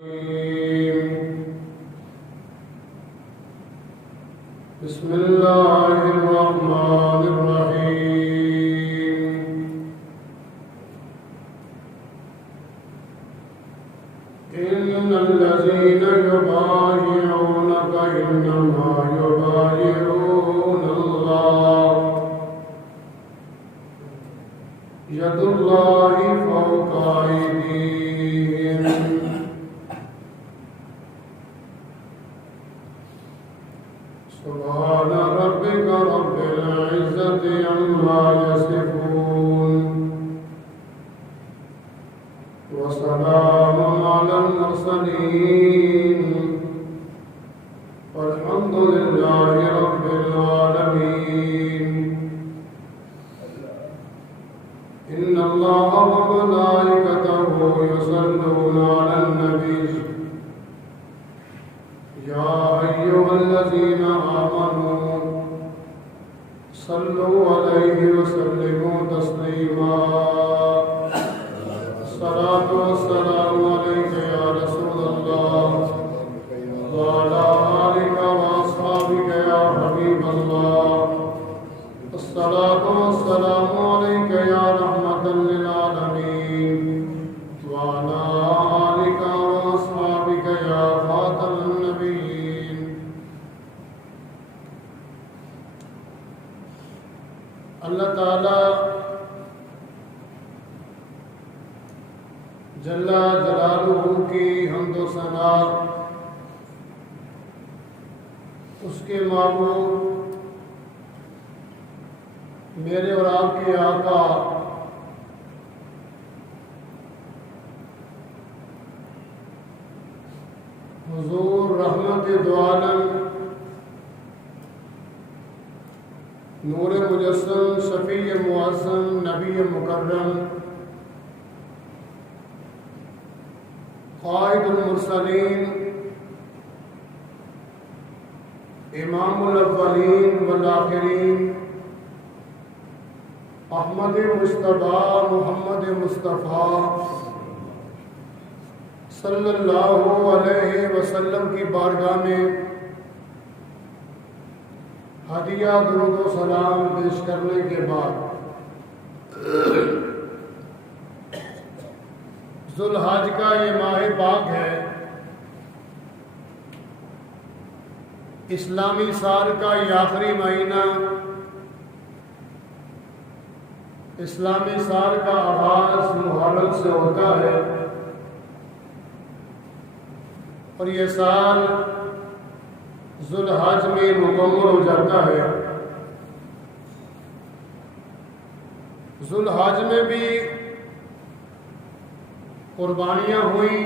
بسم الله الرحمن الرحيم إن الذين يبايعونك إنما يبايعون الله يد الله فوق أيديهم سبحان ربك رب العزة عما يصفون وسلام على المرسلين والحمد لله رب العالمين إن الله وملائكته يصلون على النبي يا أيها الذين آمنوا صلوا عليه وسلموا تسليما الصلاة والسلام عليك يا رسول الله وعلى آلك وأصحابك يا حبيب الله الصلاة والسلام عليك يا رحمة للعالمين وعلى آلك وأصحابك يا خاتم النبيين اللہ تعالی جل جلالہ کی حمد و ثنا اس کے معبود میرے اور آپ کے آقا حضور رحمت دو عالم نور مجسم شفیع معظم نبی مکرم قائد المرسلین امام الاولین والآخرین احمد مصطفیٰ محمد مصطفیٰ صلی اللہ علیہ وسلم کی بارگاہ میں ہدیہ درود و سلام پیش کرنے کے بعد ذوالحج کا یہ ماہ پاک ہے، اسلامی سال کا یہ آخری مہینہ، اسلامی سال کا آغاز محرم سے ہوتا ہے اور یہ سال ذوالحج میں مکمل ہو جاتا ہے۔ ذوالحج میں بھی قربانیاں ہوئیں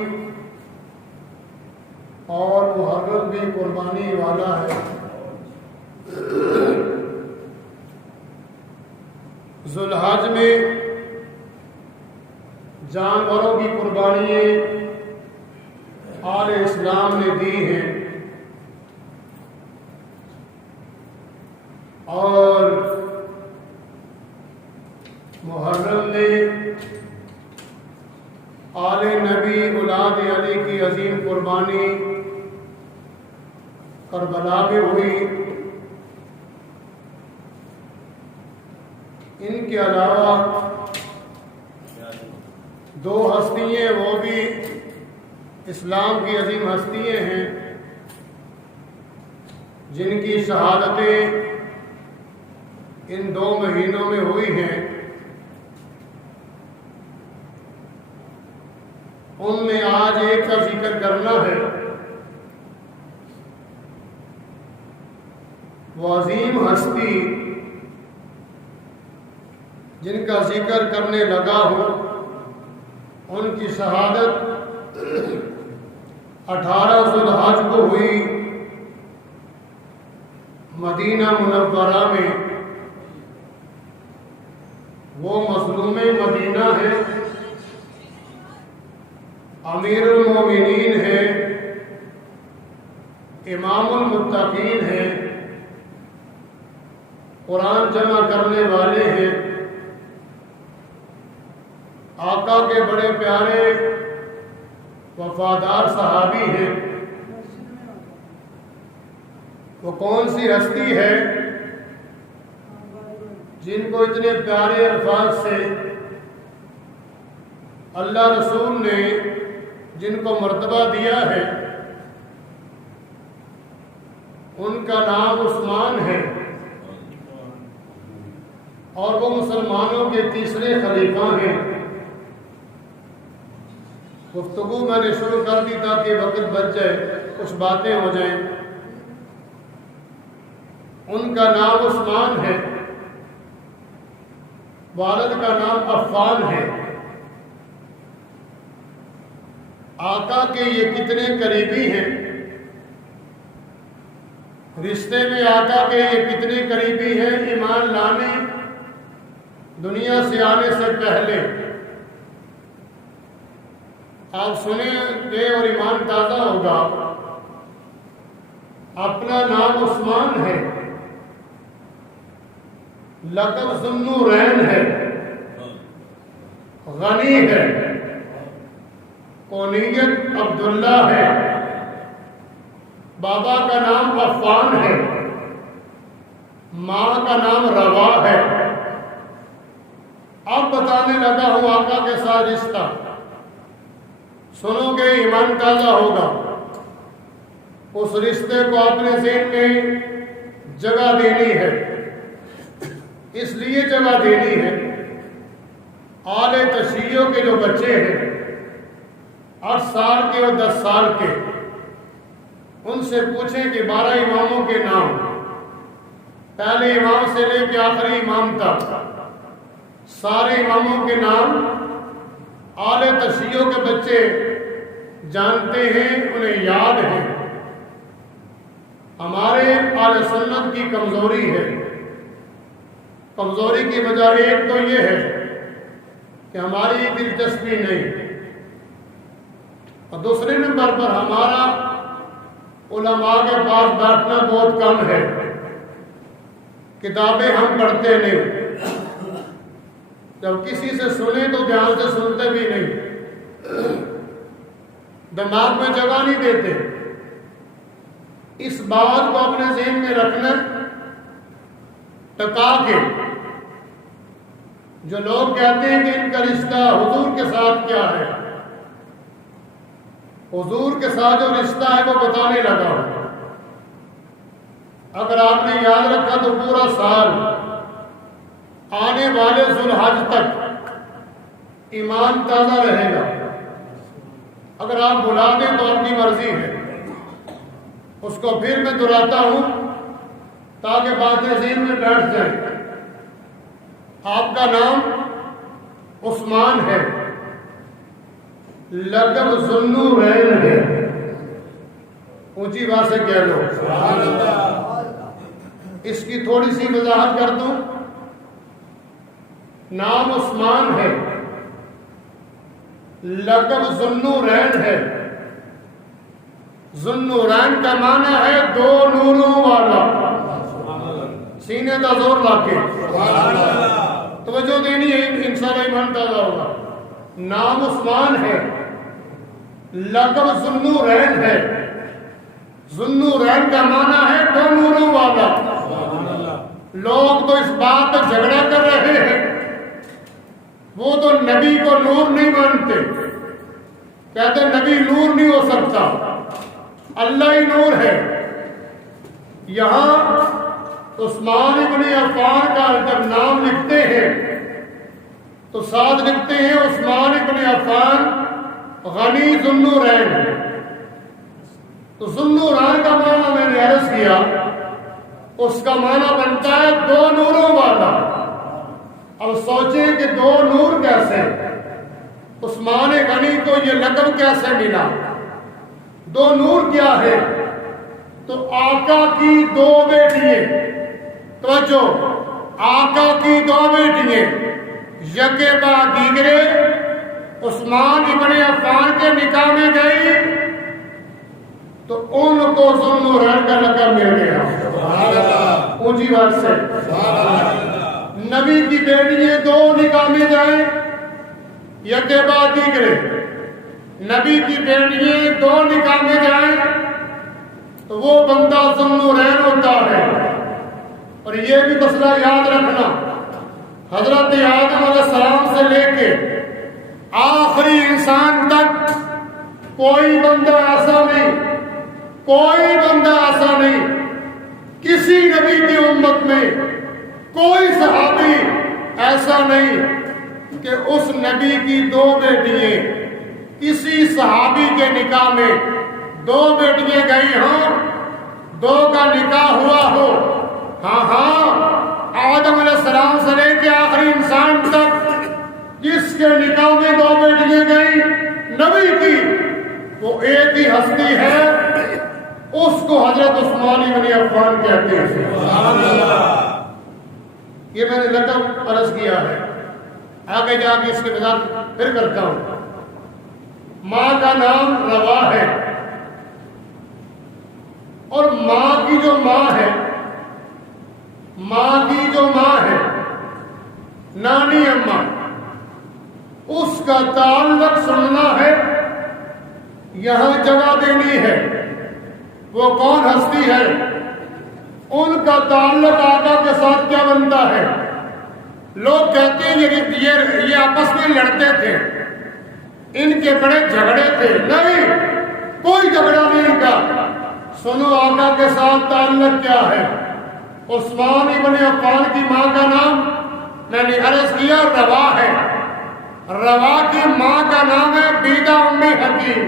اور محرم بھی قربانی والا ہے۔ ذوالحج میں جانوروں کی قربانیاں آل اسلام نے دی ہیں اور محرم میں آل نبی اولاد علی کی عظیم قربانی کربلا میں ہوئی۔ ان کے علاوہ دو ہستیاں وہ بھی اسلام کی عظیم ہستیاں ہیں جن کی شہادتیں ان دو مہینوں میں ہوئی ہیں۔ ان میں آج ایک کا ذکر کرنا ہے، وہ عظیم ہستی جن کا ذکر کرنے لگا ہوں، ان کی شہادت 18 ذوالحج کو ہوئی مدینہ منورہ میں۔ وہ مظلوم مدینہ ہے، امیر المومنین ہے، امام المتقین ہے، قرآن جمع کرنے والے ہیں، آقا کے بڑے پیارے وفادار صحابی ہیں۔ وہ کون سی ہستی ہے جن کو اتنے پیارے الفاظ سے اللہ رسول نے جن کو مرتبہ دیا ہے؟ ان کا نام عثمان ہے، اور وہ مسلمانوں کے تیسرے خلیفہ ہیں۔ گفتگو میں نے شروع کر دی تاکہ وقت بچ جائے، کچھ باتیں ہو جائیں۔ ان کا نام عثمان ہے، والد کا نام عفان ہے۔ آقا کے یہ کتنے قریبی ہیں، رشتے میں آقا کے یہ کتنے قریبی ہیں۔ ایمان لانے دنیا سے آنے سے پہلے آپ سنیں گے اور ایمان تازہ ہوگا۔ اپنا نام عثمان ہے، لقب ذوالنورین ہے، غنی ہے، کونیت عبداللہ ہے، بابا کا نام عفان ہے، ماں کا نام روا ہے۔ اب بتانے لگا ہوں آقا کے ساتھ رشتہ، سنو گے ایمان تازہ ہوگا۔ اس رشتے کو اپنے ذہن میں جگہ دینی ہے، اس لیے جگہ دینی ہے آل تشیعوں کے جو بچے ہیں 8 سال کے اور 10 سال کے، ان سے پوچھیں کہ 12 اماموں کے نام، پہلے امام سے لے کے آخری امام تک سارے اماموں کے نام آل تشیعوں کے بچے جانتے ہیں، انہیں یاد ہے۔ ہمارے اہل سنت کی کمزوری ہے، کمزوری کی وجہ ایک تو یہ ہے کہ ہماری دلچسپی نہیں، اور دوسرے نمبر پر ہمارا علماء کے پاس بیٹھنا بہت کم ہے، کتابیں ہم پڑھتے نہیں، جب کسی سے سنیں تو دھیان سے سنتے بھی نہیں، دماغ میں جگہ نہیں دیتے۔ اس بات کو اپنے ذہن میں رکھنا، ٹکا کے۔ جو لوگ کہتے ہیں کہ ان کا رشتہ حضور کے ساتھ کیا ہے، حضور کے ساتھ جو رشتہ ہے وہ بتانے لگا ہوں۔ اگر آپ نے یاد رکھا تو پورا سال آنے والے ذوالحج تک ایمان تازہ رہے گا۔ اگر آپ بلا دیں تو اپنی مرضی ہے، اس کو پھر میں دہراتا ہوں تاکہ باتیں ذہن میں بیٹھ جائیں۔ آپ کا نام عثمان ہے، لقب ذوالنورین ہے، اونچی بات سے کہہ لو سبحان اللہ۔ اس کی تھوڑی سی وضاحت کر دوں۔ نام عثمان ہے، لقب ذوالنورین ہے۔ ذوالنورین کا معنی ہے 2 نوروں والا۔ سینے کا زور لا کے توجہ دینی ہے، انشاءاللہ ایمان تازہ ہوگا۔ نام عثمان ہے، لقب ذوالنورین ہے۔ ذوالنورین کا معنی ہے 2 نوروں والا۔ لوگ تو اس بات پر جھگڑا کر رہے ہیں، وہ تو نبی کو نور نہیں مانتے، کہتے نبی نور نہیں ہو سکتا، اللہ ہی نور ہے۔ یہاں عثمان ابن عفان کا جب نام لکھتے ہیں تو ساتھ لکھتے ہیں عثمان ابن عفان غنی ذوالنورین۔ تو ذوالنورین کا معنی میں نے عرض کیا، اس کا معنی بنتا ہے 2 نوروں والا۔ اب سوچیں کہ 2 نور کیسے، عثمان غنی کو یہ لقب کیسے ملا، 2 نور کیا ہے؟ تو آقا کی 2 بیٹیاں، توجہ، آقا کی 2 بیٹیاں یکے بعد دیگرے عثمان ابن عفان کے نکاح میں گئی تو ان کو ذوالنورین کا لقب مل گیا۔ اونچی بات سے نبی کی بیٹیاں 2 نکاح میں جائیں یکے بعد دیگرے، نبی کی بیٹیاں 2 نکاح میں جائیں تو وہ بندہ ذوالنورین ہوتا ہے۔ اور یہ بھی مسئلہ یاد رکھنا، حضرت آدم علیہ السلام سے لے کے آخری انسان تک کوئی بندہ ایسا نہیں، کسی نبی کی امت میں کوئی صحابی ایسا نہیں کہ اس نبی کی 2 بیٹیاں، کسی صحابی کے نکاح میں 2 بیٹیاں گئی ہوں، 2 کا نکاح ہوا ہو۔ ہاں آدم علیہ السلام سے لے کے آخری انسان تک جس کے نکاح میں 2 بیٹیاں گئی نبی کی، وہ ایک ہی ہستی ہے، اس کو حضرت عثمان بن عفان کہتے ہیں۔ یہ میں نے لقب عرض کیا ہے، آگے جا کے اس کے وضاحت پھر کرتا ہوں۔ ماں کا نام روا ہے، اور ماں کی جو ماں ہے نانی اماں، اس کا تعلق سننا ہے، یہاں جگہ دینی ہے۔ وہ کون ہستی ہے؟ ان کا تعلق آقا کے ساتھ کیا بنتا ہے؟ لوگ کہتے ہیں یہ آپس میں لڑتے تھے، ان کے بڑے جھگڑے تھے۔ نہیں، کوئی جھگڑا نہیں ان کا۔ سنو آقا کے ساتھ تعلق کیا ہے۔ عثمان بن عفان کی ماں کا نام میں نے عرض کیا روا ہے، روا کی ماں کا نام ہے بیدہ ام حکیم۔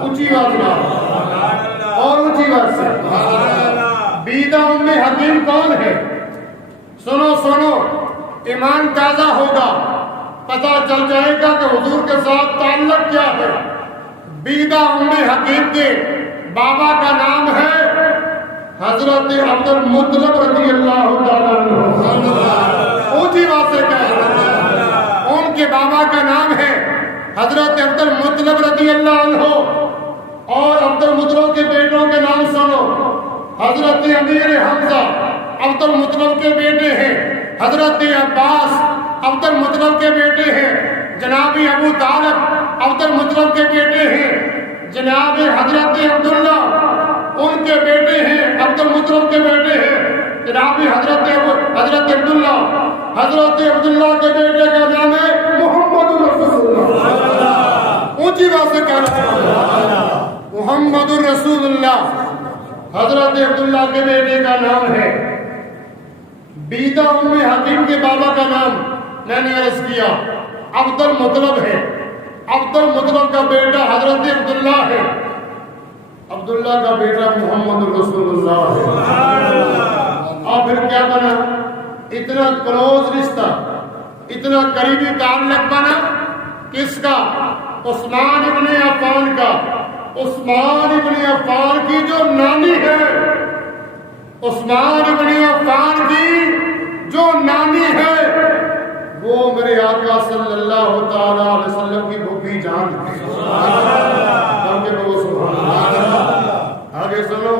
اونچی بات اور اونچی بات سے، بیدہ ام حکیم کون ہے؟ سنو، ایمان تازہ ہوگا، پتہ چل جائے گا کہ حضور کے ساتھ تعلق کیا ہے۔ بیدہ ام حکیم کے بابا کا نام ہے حضرت عبد المطلب رضی اللہ تعالیٰ عنہ۔ اونچی بات سے کہہ رہا ہوں، ان کے بابا کا نام ہے حضرت عبد المطلب رضی اللہ عنہ۔ اور عبد المطلب کے بیٹوں کے نام سنو، حضرت امیر حمزہ عبد المطلب کے بیٹے ہیں، حضرت عباس عبد المطلب کے بیٹے ہیں، جناب ابو طالب عبد المطلب کے بیٹے ہیں، جناب حضرت عبداللہ ان کے بیٹے ہیں، عبد المطلب کے بیٹے ہیں، جناب حضرت عبداللہ کے بیٹے کا نام ہے محمد رسول اللہ۔ اونچی بات سے کہہ رہا ہوں، محمد رسول اللہ۔ حضرت عبداللہ کے بیٹے کا نام ہے بیدہ ام حکیم کے بابا کا نام میں نے عرض کیا عبد المطلب ہے۔ عبد المطلب کا بیٹا حضرت عبداللہ ہے، عبداللہ کا بیٹا محمد رسول اللہ ہے۔ اور پھر کیا بنا؟ اتنا کلوز رشتہ، اتنا قریبی تعلق بنا کس کا؟ عثمان بن عفان کا۔ عثمان بن عفان کی جو نانی ہے، عثمان بن عفان کی جو نانی ہے، وہ میرے آقا صلی اللہ تعالی علیہ وسلم کی بھوپی جان ہے۔ آگے سنو،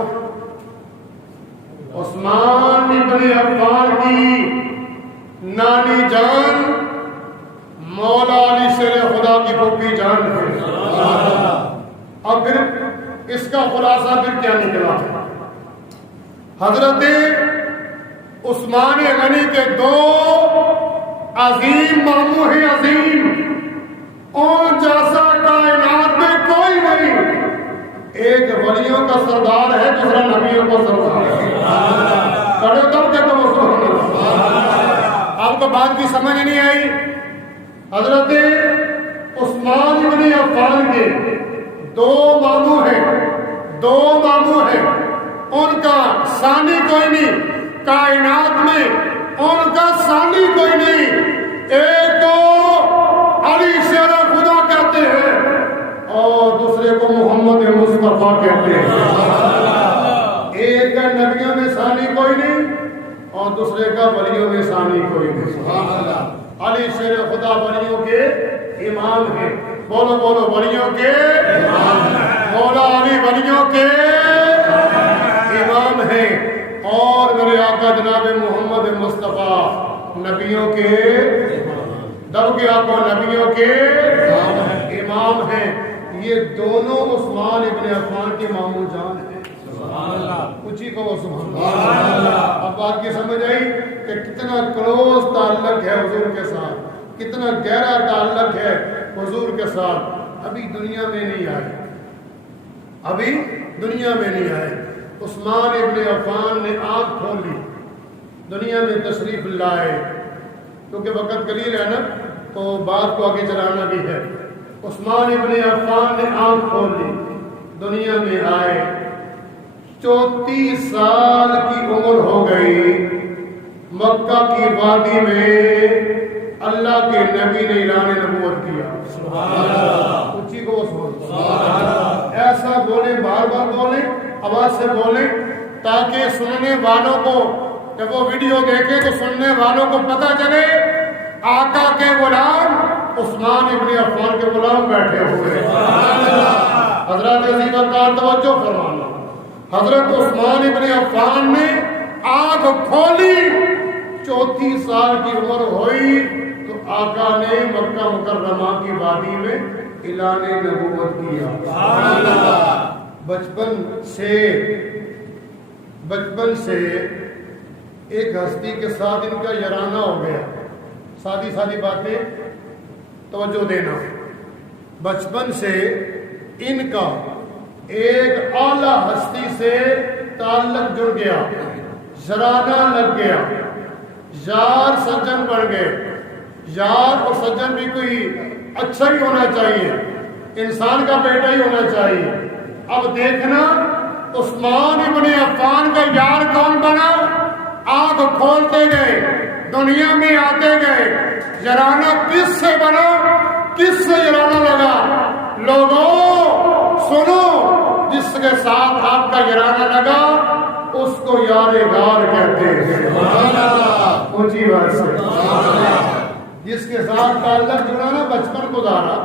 عثمان بن عفان کی نانی جان مولا علی شیر خدا کی بھوپی جان ہے۔ اب پھر اس کا خلاصہ پھر کیا نکلا؟ حضرت عثمان غنی کے 2 عظیم ماموں ہیں، عظیم، اور جیسا کائنات میں کوئی نہیں۔ ایک ولیوں کا سردار ہے، دوسرا نبیوں کا سردار ہے۔ کڑے تب کہ تم سبحان اللہ۔ آپ کو بات کی سمجھ نہیں آئی؟ حضرت عثمان بن عفان کے 2 ماموں ہیں، ان کا ثانی کوئی نہیں کائنات میں، ان کا ثانی کوئی نہیں۔ ایک کو علی شیر خدا کہتے ہیں اور دوسرے کو محمد مصطفیٰ کہتے ہیں۔ ایک کا نبیوں میں ثانی کوئی نہیں اور دوسرے کا ولیوں میں ثانی کوئی نہیں۔ علی شیر خدا ولیوں کے امام ہیں۔ بولو ولیوں کے امام، مولا علی ولیوں کے امام ہیں، اور میرے آقا جناب محمد مصطفیٰ نبیوں کے دب کے آقا نبیوں کے امام امام ہیں، یہ دونوں عثمان ابن عفان کے ماموں جان ہیں۔ اونچی کہو سبحان اللہ۔ اب بات کی سمجھ آئی کہ کتنا کلوز تعلق ہے حضور کے ساتھ، کتنا گہرا تعلق ہے حضور کے ساتھ۔ ابھی دنیا میں نہیں آئے، ابھی دنیا میں نہیں آئے۔ عثمان ابن عفان نے آنکھ کھولی، دنیا میں تشریف لائے، کیونکہ وقت قلیل ہے نا تو بات کو آگے چلانا بھی ہے۔ عثمان ابن عفان نے آنکھ کھولی، دنیا میں آئے، 34 سال کی عمر ہو گئی۔ مکہ کی وادی میں اللہ کے نبی نے اعلان نبوت کیا۔ اونچی کو ایسا بولیں، بار بار بولیں، آواز سے بولیں، تاکہ سننے والوں کو جب وہ ویڈیو دیکھیں تو سننے والوں کو پتہ چلے آقا کے غلام عثمان ابن عفان کے غلام بیٹھے ہوئے۔ حضرات عزیز وقار توجہ فرمانا، حضرت عثمان ابن عفان نے آنکھ کھولی، 34 سال کی عمر ہوئی تو آقا نے مکہ مکرمہ کی وادی میں اعلان نبوت کیا۔ بچپن سے ایک ہستی کے ساتھ ان کا یارانہ ہو گیا۔ سادی باتیں توجہ دینا۔ بچپن سے ان کا ایک اعلیٰ ہستی سے تعلق جڑ گیا، یارانہ لگ گیا، یار سجن بن گئے۔ یار اور سجن بھی کوئی اچھا ہی ہونا چاہیے، انسان کا بیٹا ہی ہونا چاہیے۔ اب دیکھنا عثمان ابن عفان کا یار کون بنا؟ آنکھ کھولتے گئے، دنیا میں آتے گئے، یارانہ کس سے بنا، کس سے یارانہ لگا؟ لوگوں سنو، جس کے ساتھ آپ کا یارانہ لگا اس کو یار غار کہتے ہیں۔ اونچی بات سے جس کے ساتھ تعلق جڑا نا، بچپن گزارا،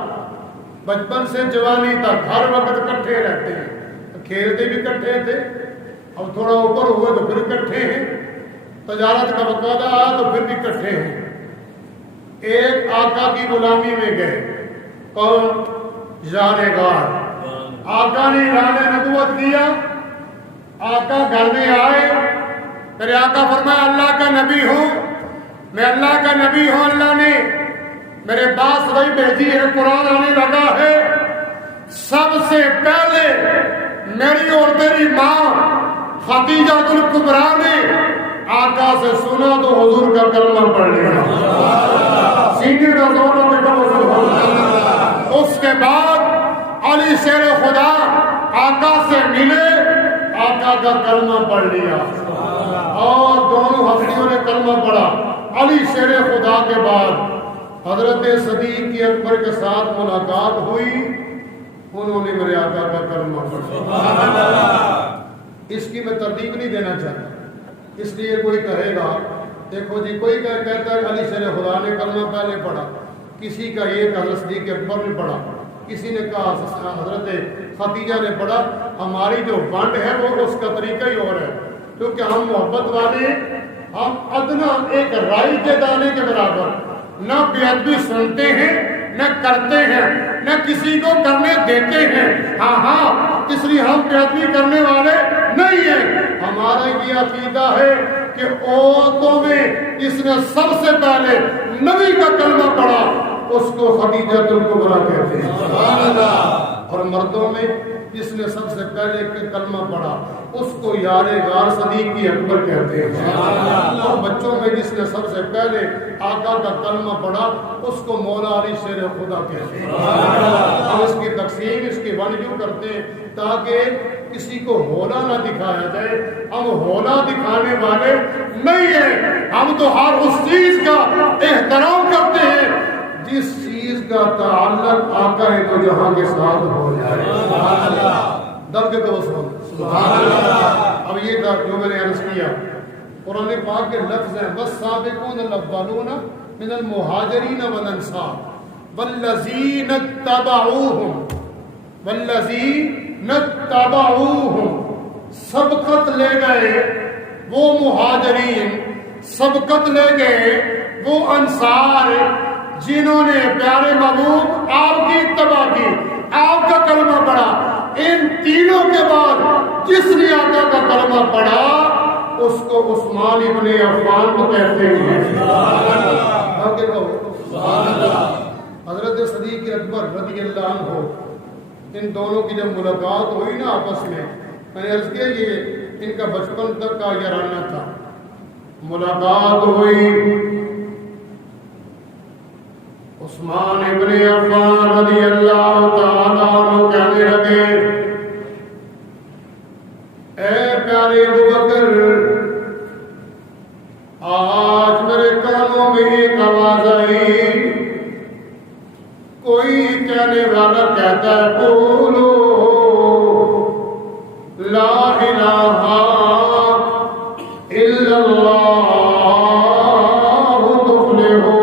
بچپن سے جوانی تک ہر وقت اکٹھے رہتے ہیں، کھیلتے بھی اکٹھے تھے، اب تھوڑا اوپر ہوئے تو پھر اکٹھے ہیں، تجارت کا مقاصد آیا تو پھر بھی اکٹھے ہیں۔ ایک آقا کی غلامی میں گئے، کون؟ یار غار۔ آقا نے اعلان نبوت کیا، آقا گھر میں آئے، میرے آقا فرمایا اللہ کا نبی ہوں، میں اللہ کا نبی ہوں، اللہ نے میرے پاس وہی بھیجی ہے، قرآن آنے لگا ہے، سب سے پہلے میری اور تیری ماں خدیجہ الکبریٰ نے آقا سے سنا تو حضور کا کلمہ پڑھ لیا۔ سینے رضوانوں کے اس کے بعد علی شیر خدا آقا سے ملے، آقا کا کلمہ پڑھ لیا، اور دونوں ہستیوں نے کلمہ پڑھا۔ علی شیر خدا کے بعد حضرت صدیق اکبر کے ساتھ ملاقات ہوئی، انہوں نے میرے آقا کا کلمہ پڑھا۔ اس کی میں ترتیب نہیں دینا چاہتا، اس لیے کوئی کہے گا دیکھو جی، کوئی کہتا ہے علی شیر خدا نے کلمہ پہلے پڑھا، کسی کا ایک حضرت صدیق اکبر نے پڑھا، کسی نے کہا حضرت خدیجہ نے پڑھا۔ ہماری جو بانٹ ہے وہ اس کا طریقہ ہی اور ہے، کیونکہ ہم محبت والے، ہم ادنا ایک رائی کے دانے کے برابر نہ بے ادبی سنتے ہیں، نہ کرتے ہیں، نہ کسی کو کرنے دیتے ہیں۔ ہاں اس لیے ہم بے ادبی کرنے والے نہیں ہیں۔ ہمارا یہ عقیدہ ہے کہ عورتوں میں جس نے سب سے پہلے نبی کا کلمہ پڑھا اس کو خدیجہ الکبریٰ کہتے ہیں، اور مردوں میں جس نے سب سے پہلے کلمہ پڑھا اس کو یار غار صدیق اکبر کہتے ہیں، اور بچوں میں جس نے سب سے پہلے آقا کا کلمہ پڑھا اس کو مولا علی شیر خدا کہتے ہیں۔ ہم اس کی تقسیم، اس کی ونیو کرتے ہیں تاکہ کسی کو ہولا نہ دکھایا جائے۔ ہم ہولا دکھانے والے نہیں ہیں، ہم تو ہر اس چیز کا احترام کرتے ہیں جس چیز کا تعلق آقا دو جہاں کے ساتھ ہو جائے۔ درد کو سبحان اللہ۔ اب یہ جو میں نے عرض کیا، قرآن پاک کے لفظ ہیں والسابقون الاولون من المہاجرین والانصار والذین اتبعوہم سبقت لے گئے وہ مہاجرین، سبقت لے گئے وہ انصار جنہوں نے پیارے محبوب آپ کی اتباع کی، آپ کا کلمہ پڑھا، ان تینوں کے بعد جس نے آقا کا کلمہ پڑھا اس کو عثمان ابن عفان کو کہتے ہیں۔ آگے کہو حضرت صدیق اکبر رضی اللہ عنہ، ان دونوں کی جب ملاقات ہوئی نا آپس میں نے عرض کیا یہ ان کا بچپن تک کا یارانہ تھا۔ ملاقات ہوئی، عثمان ابن عفان رضی اللہ تعالیٰ عنہ کہنے لگے اے پیارے ابوبکر، آج میرے کانوں میں ایک آواز آئی، کوئی کہنے والا کہتا ہے بولو لا الہ الا اللہ تفلحو،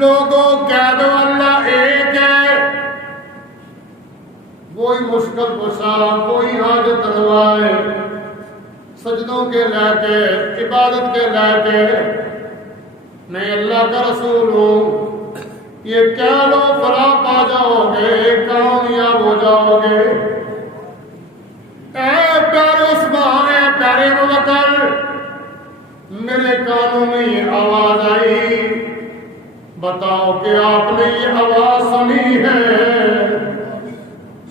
لوگوں کہہ دو اللہ ایک ہے، وہی مشکل کشا، کوئی حاجت روا، سجدوں کے لے کے عبادت کے لے کے میں اللہ کا رسول ہوں، یہ کہہ لو فلاح پا جاؤ گے، کامیاب ہو جاؤ گے۔ اے پیارے عثمان، اے پیارے ابوبکر، میرے کانوں میں یہ آواز آئی، بتاؤ کہ آپ نے یہ آواز سنی ہے؟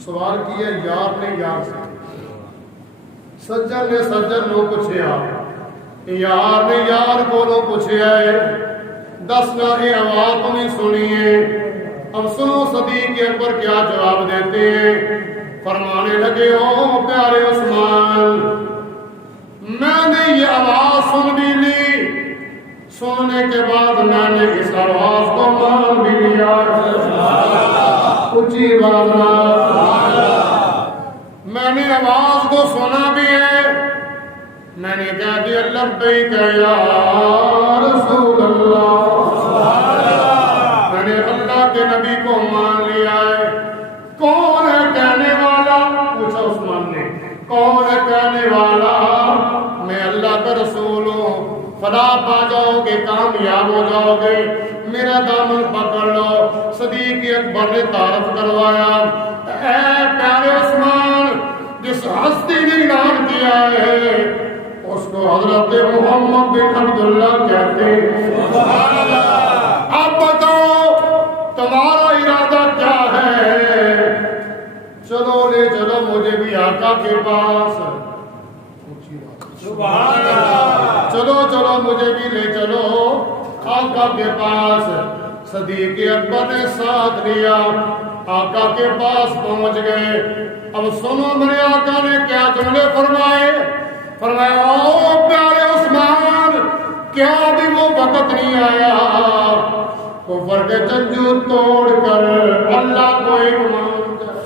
سوال کیا یار نے یار سے، سجن نے سجن نو پوچھیا، یار نے یار کو نو پوچھیا ہے، دسنا یہ آواز تمہیں سنیے۔ اب سنو صدیق اکبر کیا جواب دیتے ہیں، فرمانے لگے او پیارے عثمان، میں نے یہ آواز سن بھی لی، سننے کے بعد میں نے اس آواز کو مان بھی لیا، اونچی آواز میں نے آواز کو سنا بھی ہے، میں نے کہہ دیا لبیک یا رسول اللہ، میں نے اللہ کے نبی کو مان لیا ہے۔ کون ہے کہنے والا؟ پوچھا عثمان نے، کون ہے کہنے والا؟ میں اللہ کا رسول ہوں، فلاح پا جاؤ گے، کامیاب ہو جاؤ گے، میرا دامن پکڑ لو۔ صدیق اکبر نے تعارف کروایا، اے پیارے عثمان، جس ہستی نے اعلان کیا ہے اس کو حضرت محمد بن عبداللہ کہتے ہیں۔ اب بتاؤ تمہارا ارادہ کیا ہے؟ چلو لے چلو مجھے بھی آقا کے پاس، چلو چلو مجھے بھی لے چلو آقا کے پاس۔ صدیق اکبر نے ساتھ لیا، آقا کے پاس پہنچ گئے۔ اب سنو میرے آقا نے کیا جملے فرمائے، فرمایا او پیارے عثمان، کیا ابھی وہ وقت نہیں آیا کفر کے جنجو توڑ کر اللہ کو ایک مان جائے،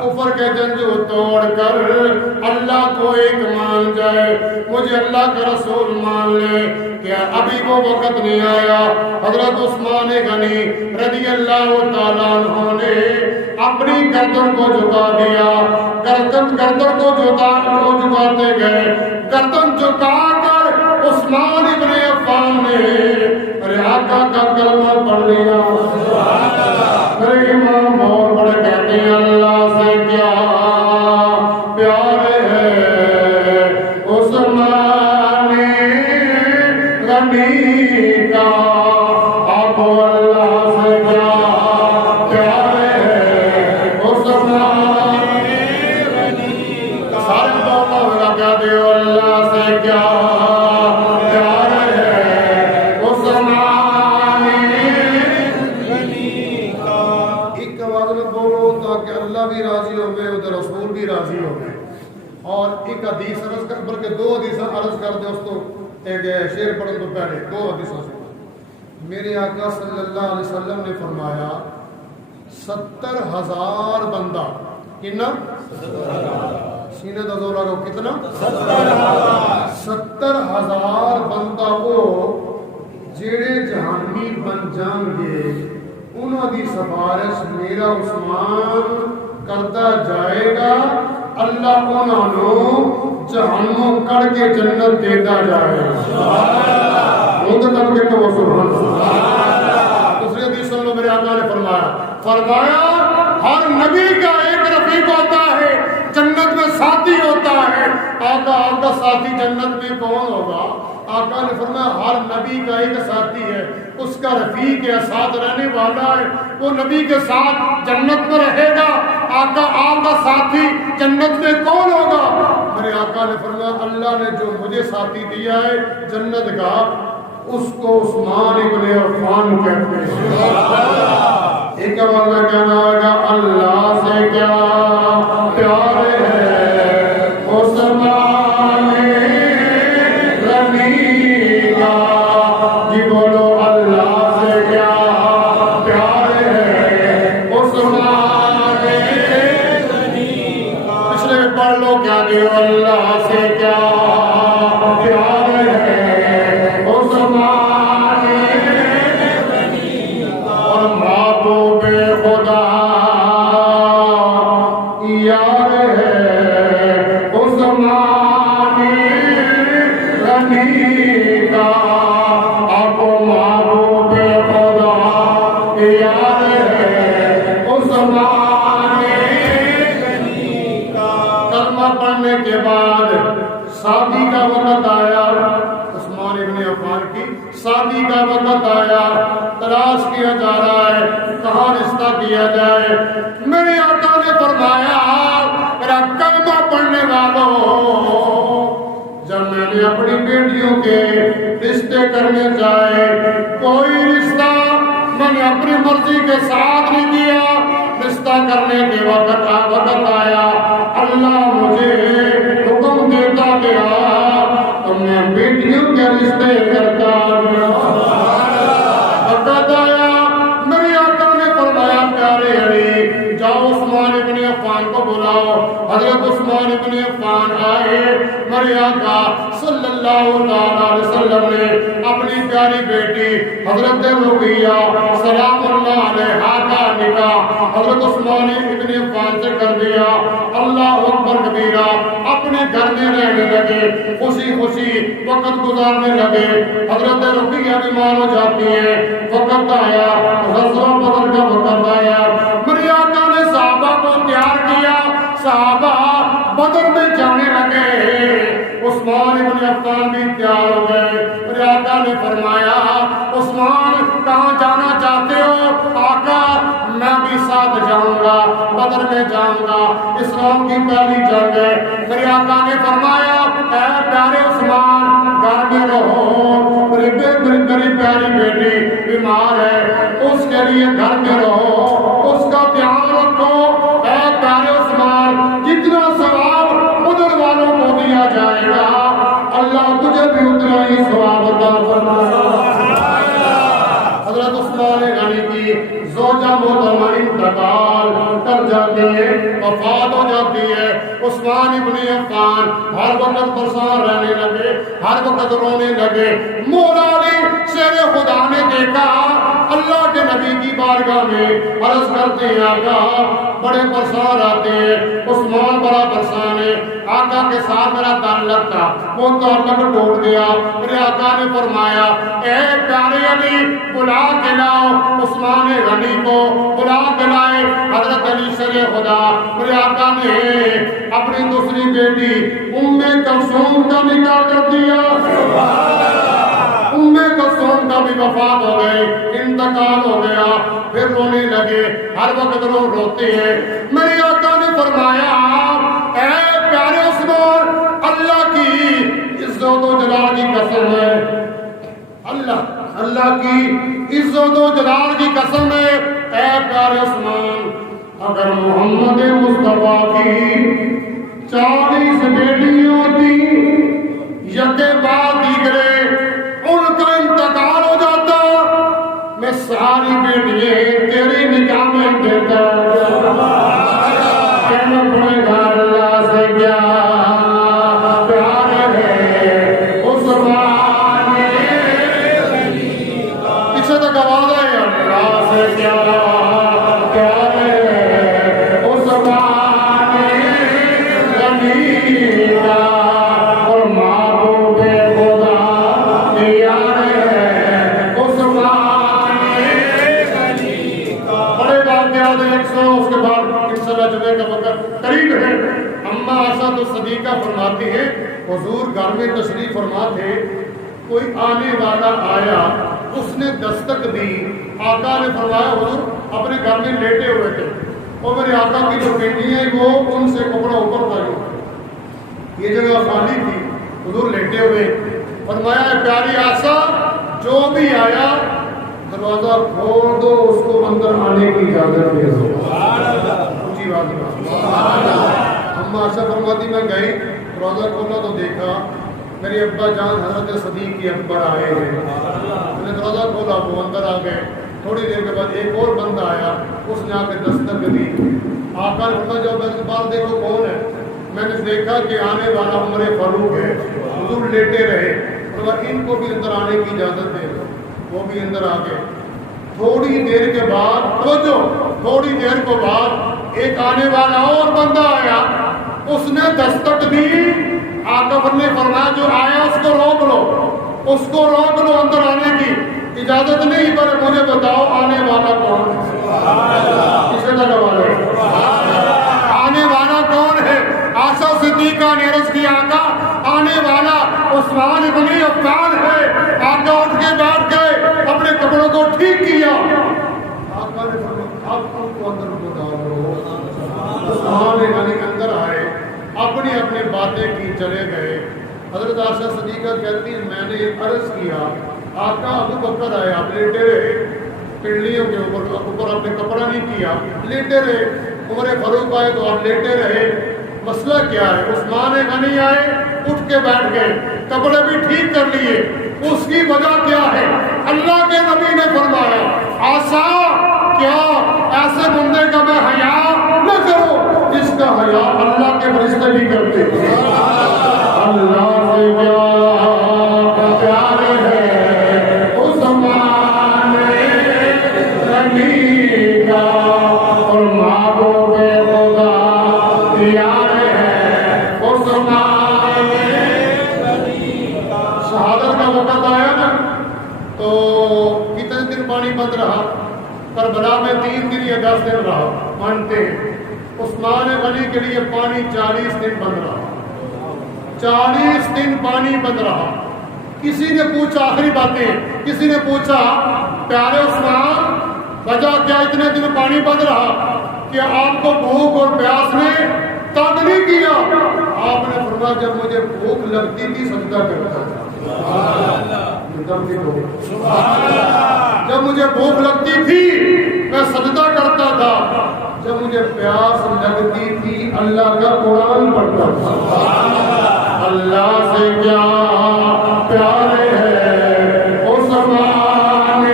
کفر کے جنجو توڑ کر اللہ کو ایک مان جائے، مجھے اللہ کا رسول مان لے؟ کیا ابھی وہ وقت نہیں آیا؟ حضرت عثمان غنی رضی اللہ تعالیٰ عنہ نے اپنی گردن کو جھکا دیا، گردن کو جھکاتے گئے، گردن جھکا کر عثمان ابن عفان نے میرے آقا کا کلمہ پڑھ لیا۔ میرے امام اور بڑے کہتے ہیں اللہ سے کیا پیار ہے عثمان غنی کا، آپ اللہ سے کیا پیار ہے عثمان غنی کا، سارے بولو میرا کہہ دے اللہ سے کیا پیار ہے عثمان غنی کا۔ ایک آواز میں بولو تاکہ اللہ بھی راضی ہو گئے، ادھر رسول بھی راضی ہو گئے۔ اور ایک حدیث عرض کر، بلکہ دو حدیث عرض کر دے، اس کو ایک شعر پڑھنے تو پہلے دو حدیثوں سے میرے آقا صلی اللہ علیہ وسلم نے فرمایا 70,000 بندہ، کتنا؟ سینے دا زور لگاؤ، کتنا؟ 70,000 بندہ وہ جیڑے جہانی بن جان گے، انہوں دی سفارش میرا عثمان کرتا جائے گا، اللہ انہوں جہنم کڑ کے جنت دیتا جائے. ان تک کے تو سبحان اللہ. دوسری حدیث سن لو, میرے آقا نے فرمایا ہر نبی کا ایک رفیق ہوتا ہے, جنت میں ساتھی ہوتا ہے. آقا آپ کا ساتھی جنت میں کون ہوگا؟ آقا نے فرمایا ہر نبی کا ایک ساتھی ہے, اس کا رفیق ہے, ساتھ رہنے والا ہے, وہ نبی کے ساتھ جنت میں رہے گا. آقا آپ کا ساتھی جنت میں کون ہوگا؟ میرے آقا نے فرمایا اللہ نے جو مجھے ساتھی دیا ہے جنت کا, اس کو عثمان ابن عفان کہتے ہیں. ایک آواز میں کہنا ہوگا اللہ سے کیا پیار ہے عثمان غنی کا. جی بولو اللہ سے کیا پیار ہے عثمان غنی کا. پچھلے پڑھ لو کیا کہ اللہ سے کیا پیار ہے عثمان غنی کا. اور محبوب خدا یار ہے عثمان غنی کا. آپ محبوب خدا یار ہے عثمان غنی کا. کلمہ پڑھنے کے بعد شادی کا وقت آیا, عثمان ابن عفان کی شادی کا وقت آیا. تلاش کیا جا رہا ہے کہاں رشتہ کیا جائے. میرے آقا نے فرمایا میرا کلمہ پڑھنے والوں, جب میں نے اپنی بیٹیوں کے رشتے کرنے جائے, کوئی رشتہ میں نے اپنی مرضی کے ساتھ نہیں کیا. رشتہ کرنے کے وقت آیا, اللہ مجھے حکم دیتا گیا تو میں بیٹیوں کے رشتے کرتا گیا. وقت آیا میرے آقا نے فرمایا پیارے علی جاؤ عثمان ابن عفان کو بلاؤ. حضرت عثمان ابن عفان آئے. میرے آقا صلی اللہ علیہ وسلم نے اپنی پیاری بیٹی حضرت رقیہ سلام اللہ علیہا کا نکاح حضرت عثمان ابن عفان سے کر دیا. اللہ اکبر کبیرہ. اپنے گھر میں رہنے لگے, خوشی خوشی وقت گزارنے لگے. حضرت رقیہ بیمار ہو جاتی ہے. وقت آیا غزوہ بدر کا وقت آیا. میرے آقا نے صحابہ کو تیار کیا, صحابہ بدر میں جانے لگے. عثمان ابن عفان بھی تیار ہو گئے. میرے آقا نے فرمایا عثمان کہاں جانا چاہتے ہو؟ آقا میں بھی ساتھ جاؤں گا, بدر میں جاؤں گا, اسلام کی پہلی جنگ ہے. میرے آقا نے فرمایا اے پیارے عثمان گھر میں رہو, میری پیاری بیٹی بیمار ہے, اس کے لیے گھر میں رہو, اس کا دھیان رکھو. اے پیارے عثمان جتنا ثواب بدر والوں کو دیا جائے گا اللہ تجھے بھی اتنا ہی ثواب عطا فرمائے. حضرت عثمان غنی کی زوجہ محترمہ انتقال کر جاتی ہے, وفات ہو جاتی ہے. عثمان ابن عفان ہر وقت پریشان رہنے لگے, ہر وقت رونے لگے. مولا علی شیر خدا نے دیکھا, اللہ کے نبی کی بارگاہ میں عرض کرتے ہیں آقا بڑے پریشان رہتے ہیں, عثمان بڑا پریشان ہے, آقا کے ساتھ میرا تعلق تھا وہ تعلق ٹوٹ گیا. میرے آقا نے فرمایا اے پیارے علی بلا کے لاؤ عثمان غنی کو, بلا کے لائے حضرت علی شیر خدا. میرے آقا نے اپنی دوسری بیٹی ام کلثوم کا نکاح کر دیا. ام کلثوم کا بھی وفات ہو گئی, انتقال ہو گیا. پھر رونے لگے, ہر وقت روتے ہیں. میرے آقا نے فرمایا اے پیارے عثمان اللہ کی عزت و جلال کی قسم ہے, اللہ کی عزت و جلال کی قسم ہے, اے پیارے عثمان اگر محمد مصطفیٰ کی 40 بیٹیاں ہوتی یکے بعد دیگرے ان کا انتقال ہو جاتا, میں ساری بیٹیاں تیری نکاح میں دیتا. کہنا پڑے گا اللہ سے کیا پیار ہے عثمان غنی کا. پیچھے تک آواز ہے اللہ سے کیا پیار ہے عثمان غنی کا. بعد ایک سو اس کے بعد انشاءاللہ جمعے کا وقت قریب ہے. اما عائشہ تو صدیقہ فرماتی ہے حضور گھر میں تشریف فرما تھے, کوئی آنے والا آیا, اس نے دستک دی, آقا نے فرمایا حضور اپنے گھر میں لیٹے ہوئے تھے اور میرے آقا کی جو بیٹی ہے وہ ان سے کپڑا اوپر تھا, یہ جگہ خالی تھی, حضور لیٹے ہوئے. فرمایا پیاری عائشہ جو بھی آیا دروازہ کھول دو, اس کو اندر آنے کی اجازت دے دو. اونچی بات ہے. اما عائشہ فرماتی میں گئی, دروازہ کھولا تو دیکھا میرے ابا جان حضرت صدیق اکبر آئے ہیں. میں نے دروازہ کھولا, وہ اندر آ گئے. تھوڑی دیر کے بعد ایک اور بندہ آیا, اس نے آ کے دستک دی. آقا نے فرمایا جب میرے پاس دیکھو کون ہے. میں نے دیکھا کہ آنے والا عمر فاروق ہے. حضور لیٹے رہے, ان کو بھی اندر آنے کی اجازت دے دو. وہ بھی اندر آ گئے. تھوڑی دیر کے بعد تھوڑی دیر کے بعد ایک آنے والا اور بندہ آیا, اس نے دستک دی. آقا نے فرمایا جو آیا اس کو روک لو, اندر آنے کی اجازت نہیں, پر مجھے بتاؤ آنے والا کون ہے. کسے لگا والے آنے والا کون ہے؟ عائشہ صدیقہ نے عرض کیا آقا آنے والا عثمان بن عفان ہے. آقا اٹھ کے بیٹھ گئے, اپنے کپڑوں کو ٹھیک کیا. آقا نے فرمایا اب ان کو اندر کو ڈالو. عثمان غنی اندر آئے, اپنی اپنی باتیں کی چلے گئے. حضرت عائشہ صدیقہ کہتی ہیں میں نے عرض کیا آقا ابو بکر آئے, آپ لیٹے رہے, پنڈلیوں کے اوپر آپ نے کپڑا نہیں کیا, لیٹے رہے. عمر فاروق آئے تو آپ لیٹے رہے, مسئلہ کیا ہے؟ عثمان غنی آئے, اٹھ کے بیٹھ گئے, کپڑے بھی ٹھیک کر لیے, اس کی وجہ کیا ہے؟ اللہ کے نبی نے فرمایا عائشہ کیا ایسے بندے کا میں حیا نہ کرو جس کا حیا اللہ کے فرشتے بھی کرتے ہیں. اللہ سے کیا پیار ہے عثمان غنی کا, اور محبوب خدا پیار ہے عثمان غنی کا. شہادت کا وقت آیا نا تو کتنے دن پانی بند رہا؟ کربلا میں 3 دن یا 10 دن رہا, مانتے ہیں. عثمان غنی کے لیے پانی 40 دن بند رہا, 40 دن پانی بند رہا. کسی نے پوچھا, آخری باتیں, کسی نے پوچھا پیارے عثمان وجہ کیا اتنے دن پانی بند رہا؟ کہ آپ کو بھوک اور پیاس نے تنگ نہیں کیا؟ آپ نے فرمایا جب مجھے بھوک لگتی تھی سجدہ کرتا تھا. جب مجھے بھوک لگتی تھی میں سجدہ کرتا تھا, جب مجھے پیاس لگتی تھی اللہ کا قرآن پڑھتا تھا. اللہ سے کیا پیار ہے عثمان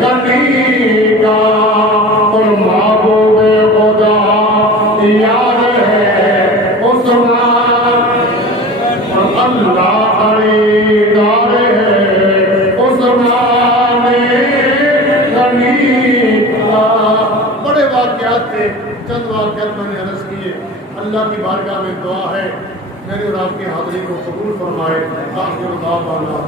غنی کا, اور محبوب خدا یار ہے عثمان, اللہ خریدار ہے عثمان غنی کا. بڑے واقعات تھے, چند واقعات میں نے عرض کیے. اللہ کی بارگاہ میں دعا ہے میری اور آپ کی حاضری کو قبول فرمائے. آخر دعوانا